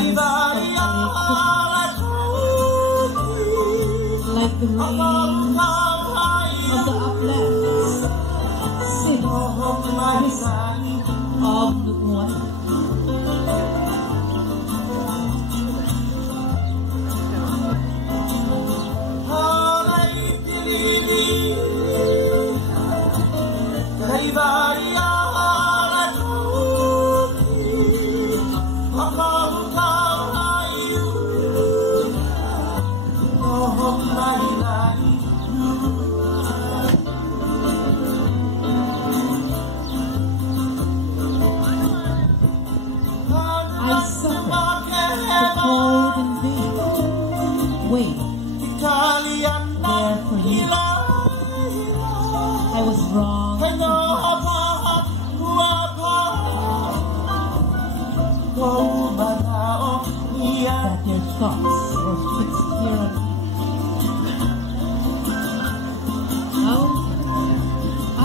waters like the rain of the uplands, sing of the water. I suffered the cold and vain wait there for you. I was wrong that your thoughts were fixed here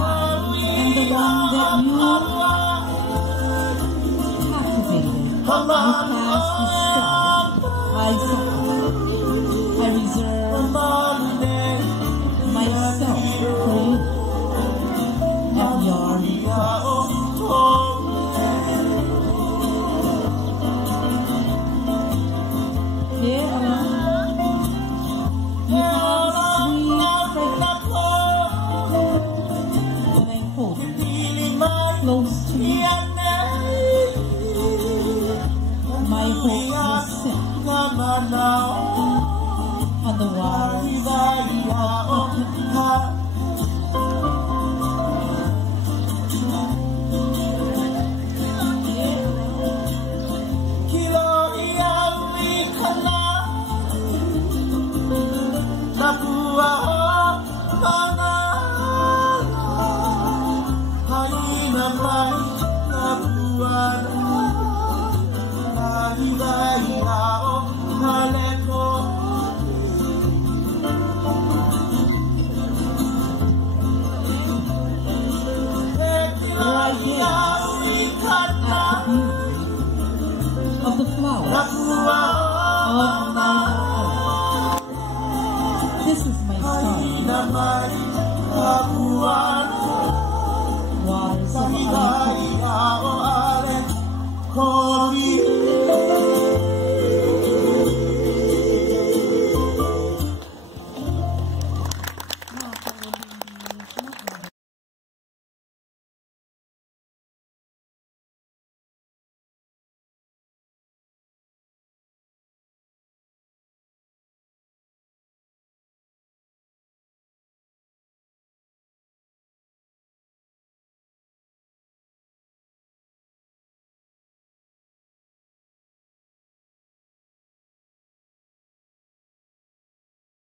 on me. I am the one that you captivated. You cast the spell. I suffered. I reserved myself for you at your request. Here alone, you have sweet fragrance when I hold you close to me. My hope is set on the water.